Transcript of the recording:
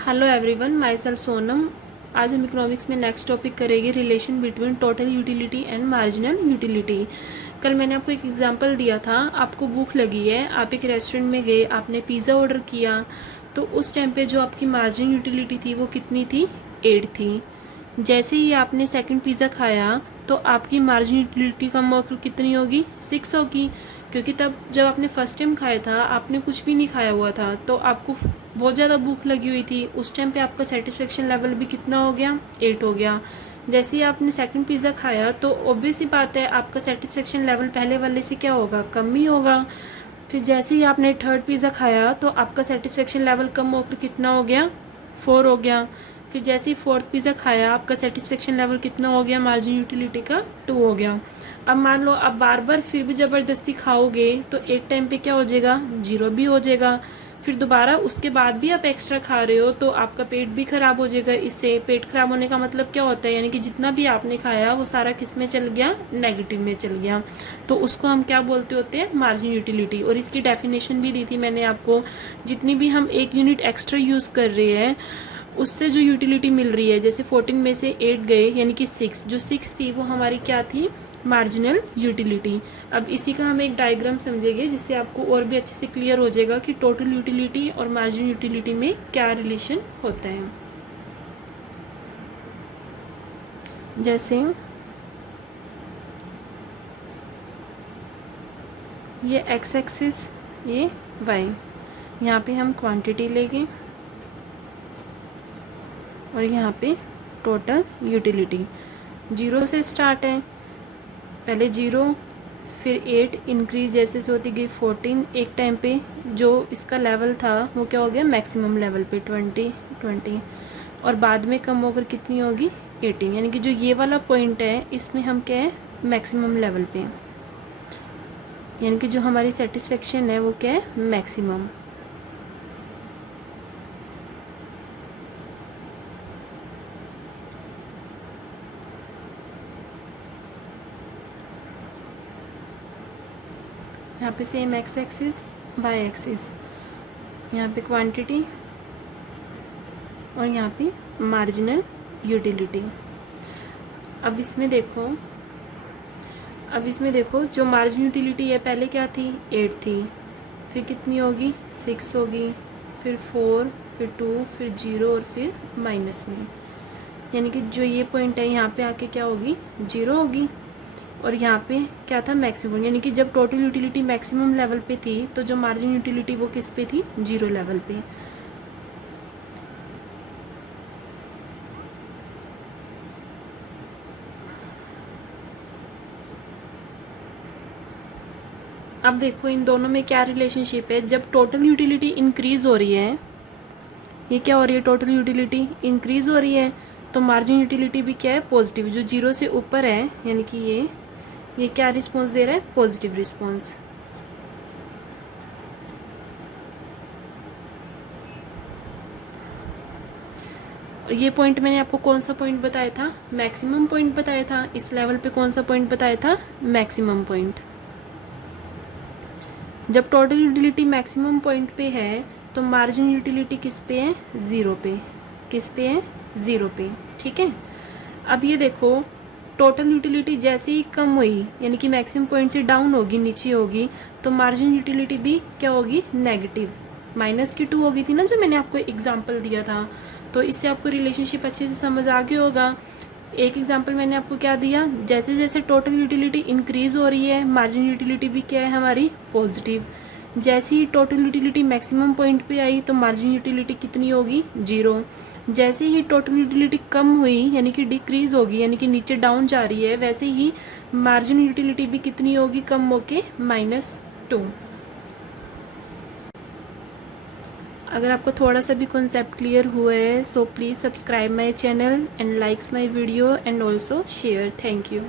Hello everyone, my self Sonam. आज हम economics में नेक्स्ट टॉपिक करेंगे relation between total utility and marginal utility. कल मैंने आपको एक एग्जांपल दिया था। आपको भूख लगी है, आप एक रेस्टोरेंट में गए, आपने पिज़्ज़ा ऑर्डर किया, तो उस टाइम पे जो आपकी मार्जिनल यूटिलिटी थी वो कितनी थी? 8 थी। जैसे ही आपने सेकंड पिज़्ज़ा खाया तो आपकी मार्जिन यूटिलिटी कम होकर कितनी होगी? 6 होगी, क्योंकि तब जब आपने फर्स्ट टाइम खाया था आपने कुछ भी नहीं खाया हुआ था, तो आपको बहुत ज़्यादा भूख लगी हुई थी। उस टाइम पे आपका सेटिस्फेक्शन लेवल भी कितना हो गया? 8 हो गया। जैसे ही आपने सेकंड पिज़्ज़ा खाया तो ऑब्वियस ही बात है आपका सेटिस्फेक्शन लेवल पहले वाले से क्या होगा? कम ही होगा। फिर जैसे ही आपने थर्ड पिज़्ज़ा खाया तो आपका सेटिस्फेक्शन लेवल कम होकर कितना हो गया? 4 हो गया। फिर जैसे ही फोर्थ पिज़्ज़ा खाया आपका सेटिस्फेक्शन लेवल कितना हो गया? मार्जिन यूटिलिटी का 2 हो गया। अब मान लो आप बार बार फिर भी ज़बरदस्ती खाओगे तो एक टाइम पे क्या हो जाएगा? 0 भी हो जाएगा। फिर दोबारा उसके बाद भी आप एक्स्ट्रा खा रहे हो तो आपका पेट भी ख़राब हो जाएगा। इससे पेट ख़राब होने का मतलब क्या होता है? यानी कि जितना भी आपने खाया वो सारा किस में चल गया? नेगेटिव में चल गया। तो उसको हम क्या बोलते होते हैं? Margin utility. और इसकी डेफिनेशन भी दी थी मैंने आपको। जितनी भी हम 1 यूनिट एक्स्ट्रा यूज़ कर रहे हैं उससे जो यूटिलिटी मिल रही है, जैसे 14 में से 8 गए यानी कि 6, जो 6 थी वो हमारी क्या थी? Marginal utility. अब इसी का हम एक डायग्राम समझेंगे जिससे आपको और भी अच्छे से क्लियर हो जाएगा कि टोटल यूटिलिटी और मार्जिन यूटिलिटी में क्या रिलेशन होता है। जैसे ये एक्स एक्सिस, ये वाई, यहाँ पे हम क्वांटिटी लेंगे और यहाँ पे टोटल यूटिलिटी। 0 से स्टार्ट है, पहले 0, फिर 8 इंक्रीज जैसे से होती गई 14। एक टाइम पे जो इसका लेवल था वो क्या हो गया? मैक्सिमम लेवल पे 20, और बाद में कम होकर कितनी होगी? 18। यानी कि जो ये वाला पॉइंट है इसमें हम क्या है? मैक्सिमम लेवल पे, यानी कि जो हमारी सेटिस्फेक्शन है वो क्या है? मैक्सिमम। यहाँ पे same x axis, y axis, यहाँ पे क्वांटिटी और यहाँ पे मार्जिनल यूटिलिटी। अब इसमें देखो जो मार्जिन यूटिलिटी है पहले क्या थी? 8 थी, फिर कितनी होगी? 6 होगी, फिर 4, फिर 2, फिर 0 और फिर माइनस में। यानी कि जो ये पॉइंट है यहाँ पे आके क्या होगी? 0 होगी। और यहाँ पे क्या था? मैक्सिमम। यानी कि जब टोटल यूटिलिटी मैक्सिमम लेवल पे थी तो जो मार्जिन यूटिलिटी वो किस पे थी? 0 लेवल पे। अब देखो इन दोनों में क्या रिलेशनशिप है। जब टोटल यूटिलिटी इंक्रीज हो रही है, ये क्या हो रही है? टोटल यूटिलिटी इंक्रीज हो रही है, तो मार्जिन यूटिलिटी भी क्या है? पॉजिटिव। जो 0 से ऊपर है यानी कि ये क्या रिस्पॉन्स दे रहा है? Positive response. ये पॉइंट मैंने आपको कौन सा पॉइंट बताया था? मैक्सिमम पॉइंट बताया था। इस लेवल पे कौन सा पॉइंट बताया था? Maximum point. जब टोटल यूटिलिटी मैक्सिमम पॉइंट पे है तो मार्जिन यूटिलिटी किस पे है? 0 पे। किस पे है? 0 पे। ठीक है। अब ये देखो टोटल यूटिलिटी जैसे ही कम हुई यानी कि मैक्सिमम पॉइंट से डाउन होगी, नीचे होगी, तो मार्जिन यूटिलिटी भी क्या होगी? नेगेटिव। -2 हो गई थी ना जो मैंने आपको एग्जांपल दिया था। तो इससे आपको रिलेशनशिप अच्छे से समझ आ गया होगा। एक एग्जांपल मैंने आपको क्या दिया? जैसे जैसे टोटल यूटिलिटी इंक्रीज हो रही है मार्जिन यूटिलिटी भी क्या है हमारी? पॉजिटिव। जैसे ही टोटल यूटिलिटी मैक्सिमम पॉइंट पे आई तो मार्जिन यूटिलिटी कितनी होगी? 0। जैसे ही टोटल यूटिलिटी कम हुई यानी कि डिक्रीज होगी, यानी कि नीचे डाउन जा रही है, वैसे ही मार्जिन यूटिलिटी भी कितनी होगी? कम होके -2। अगर आपको थोड़ा सा भी कॉन्सेप्ट क्लियर हुआ है so please subscribe my channel and likes my video and also share. Thank you.